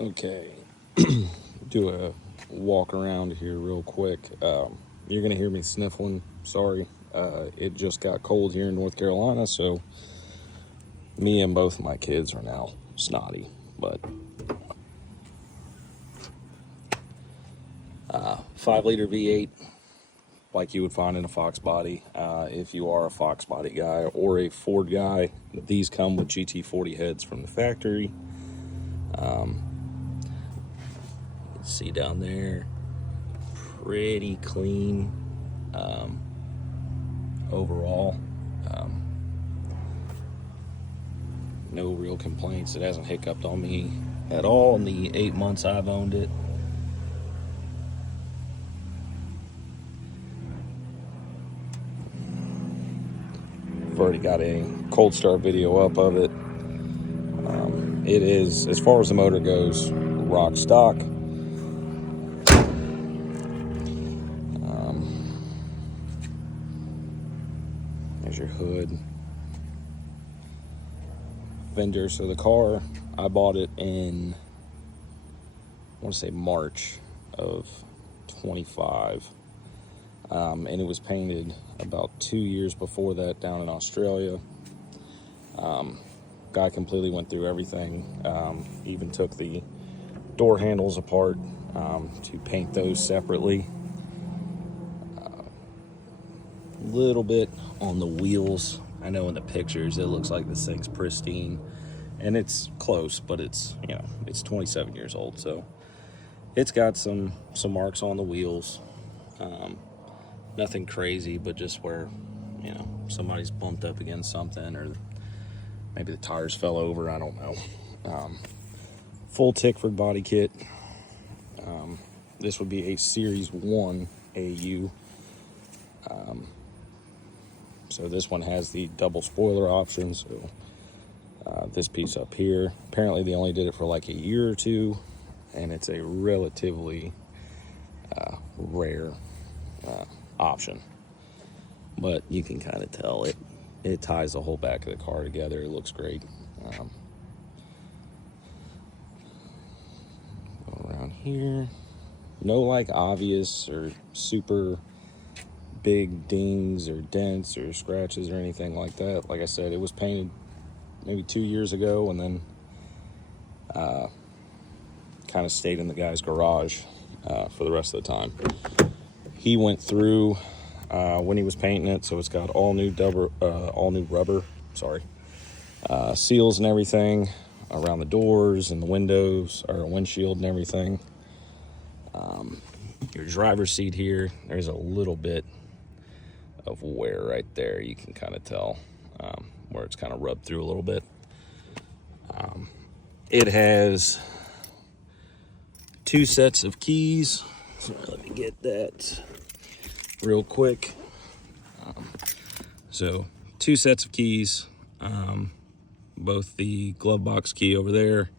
Okay, do a walk around here real quick. You're gonna hear me sniffling. Sorry, it just got cold here in North Carolina, so me and both of my kids are now snotty. But 5-liter V8, like you would find in a Fox body. If you are a Fox body guy or a Ford guy, these come with GT40 heads from the factory. See down there, pretty clean overall. No real complaints. It hasn't hiccuped on me at all in the 8 months I've owned it. I've already got a cold start video up of it. It is, as far as the motor goes, rock stock. There's your hood. Fender. So the car, I bought it in, I want to say March of 25. And it was painted about 2 years before that down in Australia. Guy completely went through everything. Even took the door handles apart to paint those separately. Little bit on the wheels. I know in the pictures it looks like this thing's pristine, and it's close, but it's, you know, it's 27 years old, so it's got some marks on the wheels. Nothing crazy, but just where, you know, somebody's bumped up against something, or maybe the tires fell over, I don't know. Full Tickford body kit. This would be a Series 1 AU. So this one has the double spoiler option. So this piece up here, apparently they only did it for like a year or two, and it's a relatively rare option. But you can kind of tell it ties the whole back of the car together. It looks great. Go around here. No like obvious or super big dings or dents or scratches or anything like that. Like I said, it was painted maybe 2 years ago, and then kind of stayed in the guy's garage for the rest of the time. He went through when he was painting it, so it's got all new rubber, seals and everything around the doors and the windows, or windshield and everything. Your driver's seat here, there's a little bit of wear right there. You can kind of tell where it's kind of rubbed through a little bit. It has 2 sets of keys. So let me get that real quick. So 2 sets of keys, both the glove box key over there,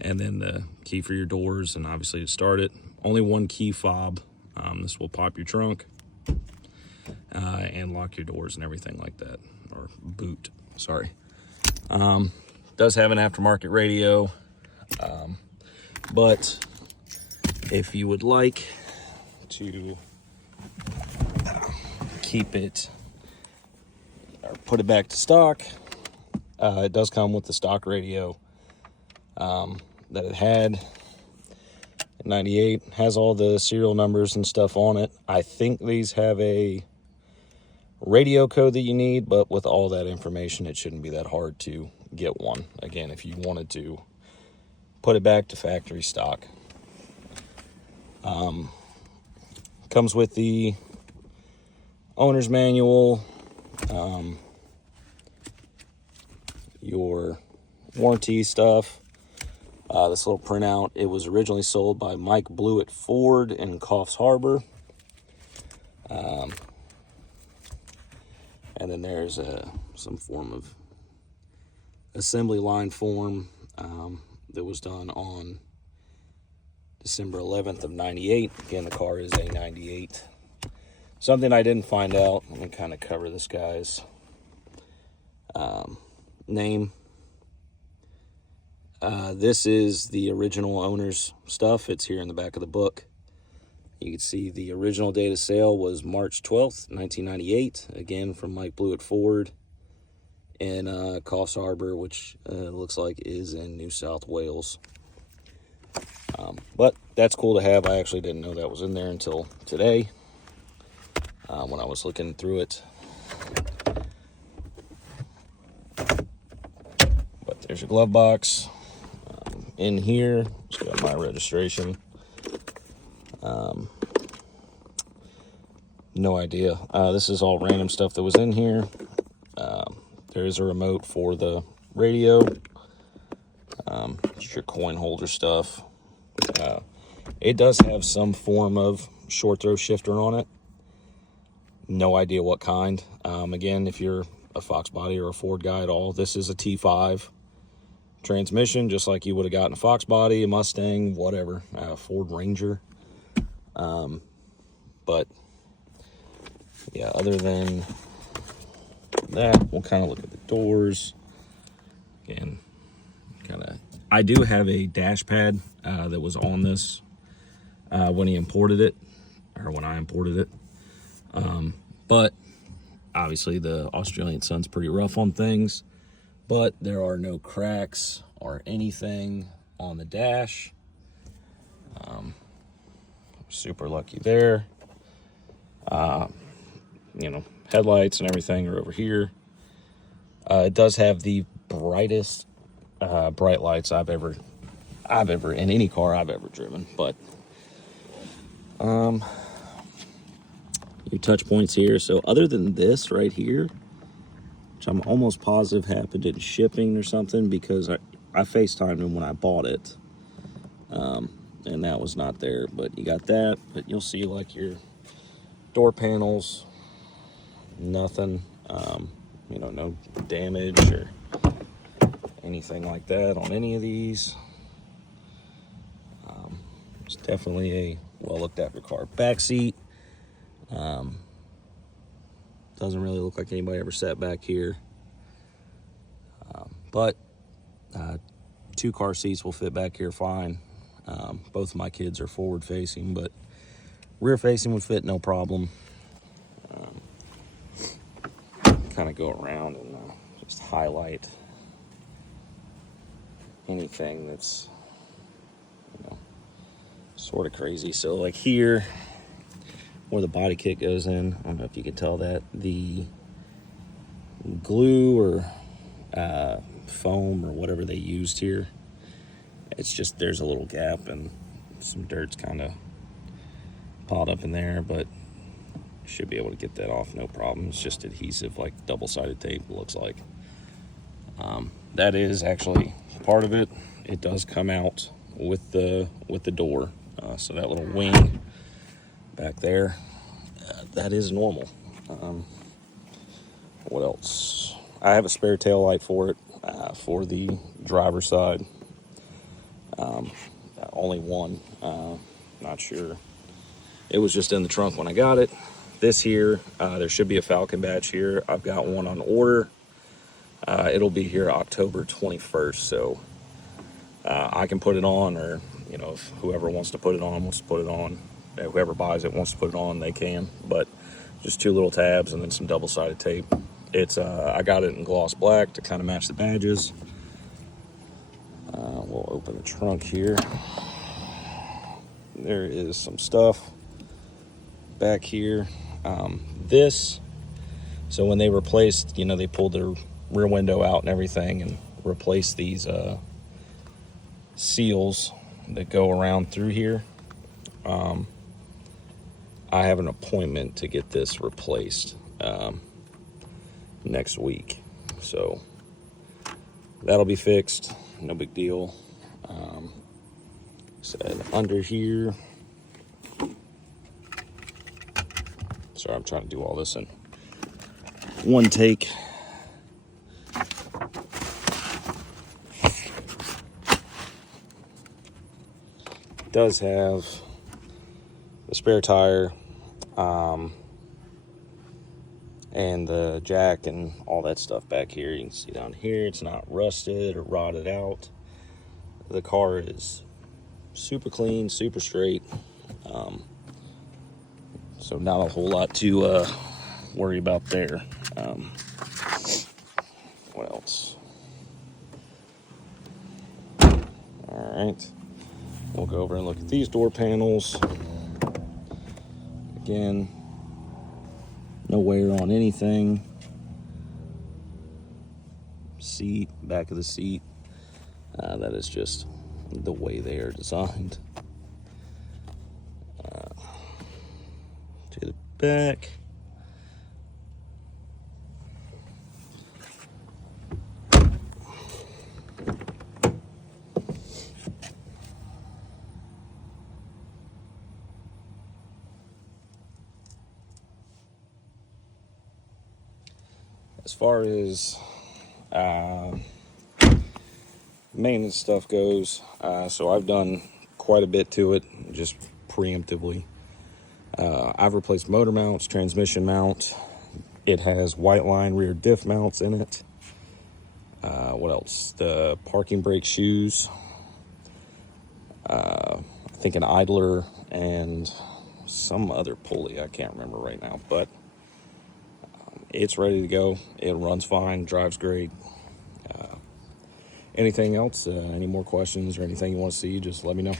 and then the key for your doors, and obviously to start it. Only 1 key fob. This will pop your trunk and lock your doors and everything like that, or boot, sorry. Does have an aftermarket radio, but if you would like to keep it or put it back to stock, it does come with the stock radio that it had in 98. Has all the serial numbers and stuff on it. I think these have a radio code that you need, but with all that information, it shouldn't be that hard to get one. Again, if you wanted to put it back to factory stock. Comes with the owner's manual, your warranty stuff, this little printout. It was originally sold by Mike Blewett Ford in Coffs Harbor. And then there's some form of assembly line form that was done on December 11th of 98. Again, the car is a 98. Something I didn't find out, let me kind of cover this guy's name. This is the original owner's stuff. It's here in the back of the book. You can see the original date of sale was March 12th, 1998. Again, from Mike Blewett Ford in Coffs Harbour, which looks like is in New South Wales. But that's cool to have. I actually didn't know that was in there until today when I was looking through it. But there's your glove box. In here, it's got my registration. No idea. This is all random stuff that was in here. There is a remote for the radio. Just your coin holder stuff. It does have some form of short throw shifter on it. No idea what kind. Again, if you're a Fox body or a Ford guy at all, this is a T5 transmission, just like you would have gotten a Fox body, a Mustang, whatever, a Ford Ranger. But yeah, other than that, we'll kind of look at the doors. Again, I do have a dash pad that was on this when he imported it, or when I imported it. But obviously the Australian sun's pretty rough on things, but there are no cracks or anything on the dash. Super lucky there. Headlights and everything are over here. It does have the brightest bright lights I've ever in any car I've ever driven. But your touch points here. So other than this right here, which I'm almost positive happened in shipping or something, because I FaceTimed him when I bought it, and that was not there. But you got that. But you'll see like your door panels, nothing, no damage or anything like that on any of these. It's definitely a well looked after car. Back seat, doesn't really look like anybody ever sat back here, but 2 car seats will fit back here fine. Both of my kids are forward facing, but rear facing would fit no problem. Kind of go around and just highlight anything that's sort of crazy. So like here where the body kit goes in, I don't know if you can tell that, the glue or foam or whatever they used here, it's just there's a little gap and some dirt's kind of piled up in there, but should be able to get that off no problem. It's just adhesive, like double-sided tape, looks like. That is actually part of it. It does come out with the door, so that little wing back there, that is normal. What else? I have a spare tail light for it, for the driver's side. Only one, not sure. It was just in the trunk when I got it. This here, there should be a Falcon badge here. I've got one on order. It'll be here October 21st, so I can put it on, or if whoever wants to put it on wants to put it on. Whoever buys it wants to put it on, they can. But just 2 little tabs and then some double-sided tape. It's I got it in gloss black to kind of match the badges. We'll open the trunk here. There is some stuff back here. So when they replaced, they pulled their rear window out and everything and replaced these seals that go around through here. I have an appointment to get this replaced next week, so that'll be fixed. No big deal. Said under here. Sorry, I'm trying to do all this in one take. It does have the spare tire, and the jack and all that stuff back here. You can see down here, it's not rusted or rotted out. The car is super clean, super straight. So not a whole lot to worry about there. What else? All right. We'll go over and look at these door panels. Again, no wear on anything. Seat, back of the seat. That is just the way they are designed. To the back. As far as maintenance stuff goes, so I've done quite a bit to it, just preemptively. I've replaced motor mounts, transmission mount. It has white line rear diff mounts in it. What else? The parking brake shoes. I think an idler and some other pulley. I can't remember right now, but it's ready to go. It runs fine, drives great. Anything else? Any more questions or anything you want to see, just let me know.